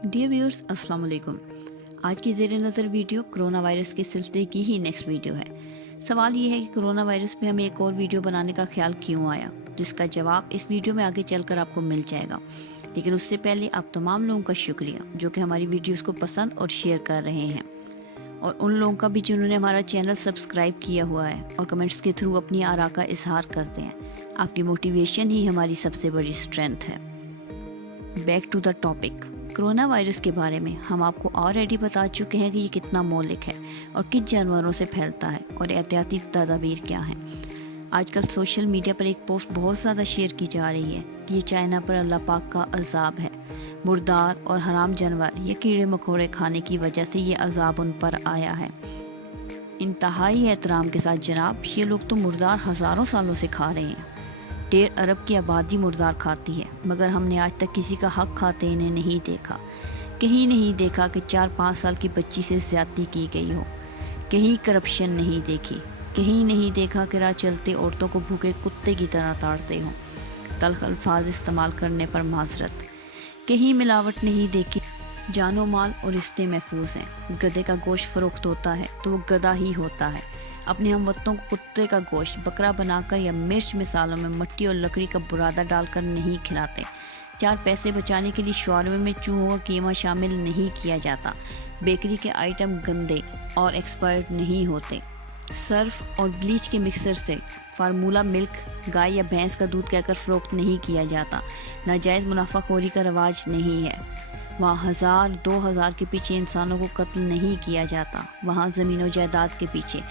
Dear viewers, अस्सलाम वालेकुम। आज की ज़ेर नज़र वीडियो कोरोना वायरस के सिलसिले की ही नेक्स्ट वीडियो है। सवाल ये है कि कोरोना वायरस पे हमें एक और वीडियो बनाने का ख्याल क्यों आया, जिसका जवाब इस वीडियो में आगे चलकर आपको मिल जाएगा। लेकिन उससे पहले आप तमाम लोगों का शुक्रिया जो कि हमारी वीडियोस को पसंद और शेयर कर रहे हैं, और उन लोगों का भी जिन्होंने हमारा चैनल सब्सक्राइब किया हुआ है और कमेंट्स के थ्रू अपनी आरा का इजहार करते हैं। आपकी मोटिवेशन ही हमारी सबसे बड़ी स्ट्रेंथ है। Back to the topic. Coronavirus के बारे में हम आपको ऑलरेडी बता चुके हैं कि ये कितना मौलिक है और किस जानवरों से फैलता है और एहतियाती तदाबीर क्या हैं। आजकल सोशल मीडिया पर एक पोस्ट बहुत ज़्यादा शेयर की जा रही है कि ये चाइना पर अल्लाह पाक का अजाब है। मुर्दार और हराम जानवर या कीड़े मकोड़े खाने की वजह से ये अजाब उन पर आया है। इंतहाई एहतराम के साथ जनाब, ये लोग तो मुर्दार हज़ारों सालों से खा रहे हैं। 1.5 अरब की आबादी मुर्दार खाती है, मगर हमने आज तक किसी का हक खाते इन्हें नहीं देखा। कहीं नहीं देखा कि 4-5 साल की बच्ची से ज़्यादती की गई हो। कहीं करप्शन नहीं देखी। कहीं नहीं देखा कि राह चलते औरतों को भूखे कुत्ते की तरह ताड़ते हों। तल्ख अल्फाज इस्तेमाल करने पर माजरत। कहीं मिलावट नहीं देखी। जानो माल और रिश्ते महफूज हैं। गधे का गोश्त फरोख्त होता है तो वो गधा ही होता है। अपने हमवतनों को कुत्ते का गोश्त बकरा बनाकर या मिर्च मिसालों में मट्टी और लकड़ी का बुरादा डालकर नहीं खिलाते। 4 पैसे बचाने के लिए शौरमे में चूहों का कीमा शामिल नहीं किया जाता। बेकरी के आइटम गंदे और एक्सपायर्ड नहीं होते। सर्फ और ब्लीच के मिक्सर से फार्मूला मिल्क गाय या भैंस का दूध कहकर फ़रोख्त नहीं किया जाता। नाजायज़ मुनाफाखोरी का रवाज नहीं है। वहाँ 1000-2000 के पीछे इंसानों को कत्ल नहीं किया जाता। वहाँ ज़मीन और जायदाद के पीछे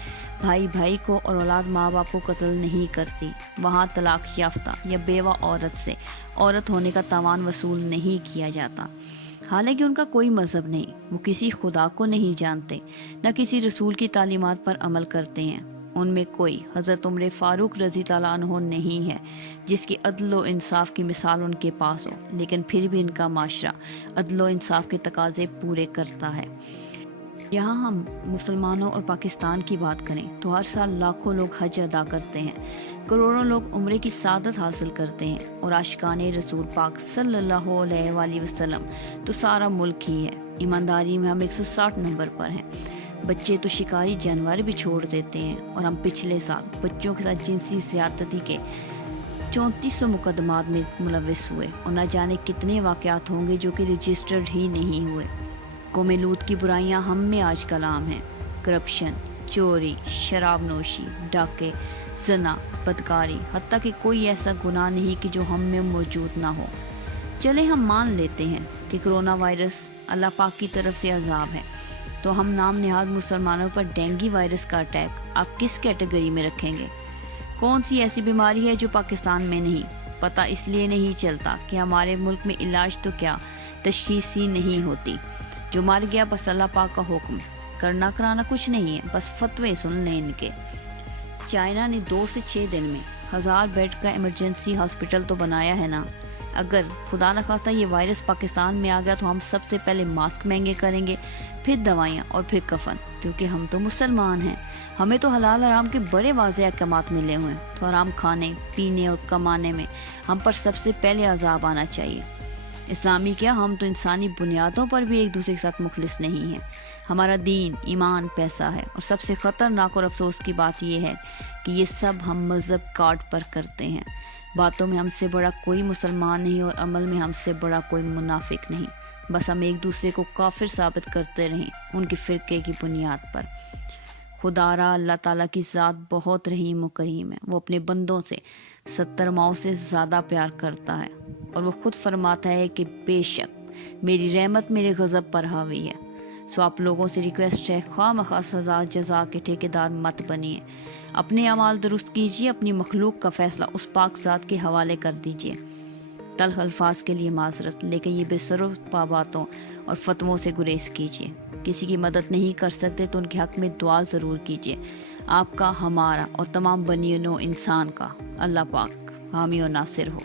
भाई भाई को और औलाद माँ बाप को कत्ल नहीं करती। वहाँ तलाक याफ्ता या बेवा औरत से औरत होने का तावान वसूल नहीं किया जाता। हालांकि उनका कोई मज़हब नहीं, वो किसी खुदा को नहीं जानते, न किसी रसूल की तालीमात पर अमल करते हैं। उनमें कोई हज़रत उमर फ़ारूक रज़ी ताला अन्हो नहीं है जिसकी अदल व इंसाफ की मिसाल उनके पास हो, लेकिन फिर भी इनका माशरा अदल व इंसाफ के तकाज़े पूरे करता है। यहाँ हम मुसलमानों और पाकिस्तान की बात करें तो हर साल लाखों लोग हज अदा करते हैं, करोड़ों लोग उम्रे की सादत हासिल करते हैं, और आशिकाने रसूल पाक सल्लल्लाहु अलैहि वसल्लम तो सारा मुल्क ही है। ईमानदारी में हम 160 नंबर पर हैं। बच्चे तो शिकारी जानवर भी छोड़ देते हैं, और हम पिछले साल बच्चों के साथ जिनसी ज़्यादती के 3400 मुकदमात में मुलव्वस हुए, और न जाने कितने वाक़यात होंगे जो कि रजिस्टर्ड ही नहीं हुए। कौम लूत की बुराइयां हम में आजकल आम हैं। करप्शन, चोरी, शराब नोशी, डाके, ज़ना, बदकारी, हत्ता कि कोई ऐसा गुनाह नहीं कि जो हम में मौजूद ना हो। चले हम मान लेते हैं कि कोरोना वायरस अल्लाह पाक की तरफ से अजाब है, तो हम नाम निहाद मुसलमानों पर डेंगू वायरस का अटैक आप किस कैटेगरी में रखेंगे? कौन सी ऐसी बीमारी है जो पाकिस्तान में नहीं? पता इसलिए नहीं चलता कि हमारे मुल्क में इलाज तो क्या तशखीस ही नहीं होती। जो मर गया बस अल्लाह पाक का हुक्म, करना कराना कुछ नहीं है, बस फतवे सुन लें इनके। चाइना ने 2 से 6 दिन में 1000 बेड का इमरजेंसी हॉस्पिटल तो बनाया है ना। अगर खुदा न खास्ता ये वायरस पाकिस्तान में आ गया तो हम सबसे पहले मास्क महंगे करेंगे, फिर दवाइयाँ और फिर कफन, क्योंकि हम तो मुसलमान हैं। हमें तो हलाल हराम के बड़े वाज़ेह अहकामात मिले हुए हैं, तो हराम खाने पीने और कमाने में हम पर सबसे पहले अजाब आना चाहिए। इस्लामी क्या, हम तो इंसानी बुनियादों पर भी एक दूसरे के साथ मुखलिस नहीं हैं। हमारा दीन, ईमान, पैसा है, और सबसे ख़तरनाक और अफसोस की बात यह है कि ये सब हम मज़हब कार्ड पर करते हैं। बातों में हमसे बड़ा कोई मुसलमान नहीं और अमल में हमसे बड़ा कोई मुनाफिक नहीं। बस हम एक दूसरे को काफिर साबित करते रहें उनके फ़िरके की बुनियाद पर। खुदारा अल्लाह ताला की ज़ात बहुत रहीम व करीम है। वो अपने बंदों से 70 माओं से ज़्यादा प्यार करता है, और वो खुद फरमाता है कि बेशक मेरी रहमत मेरे गज़ब पर हावी है। सो आप लोगों से रिक्वेस्ट है, ख्वाह सज़ा जज़ा के ठेकेदार मत बनिए। अपने अमाल दुरुस्त कीजिए, अपनी मखलूक का फ़ैसला उस पाक ज़ात के हवाले कर दीजिए। तल्ख अल्फाज के लिए माजरत, लेकिन ये बेसरुपा बातों और फतवों से गुरेज कीजिए। किसी की मदद नहीं कर सकते तो उनके हक़ में दुआ ज़रूर कीजिए। आपका, हमारा और तमाम बनी नौ इंसान का अल्लाह पाक हामी और नासिर हो।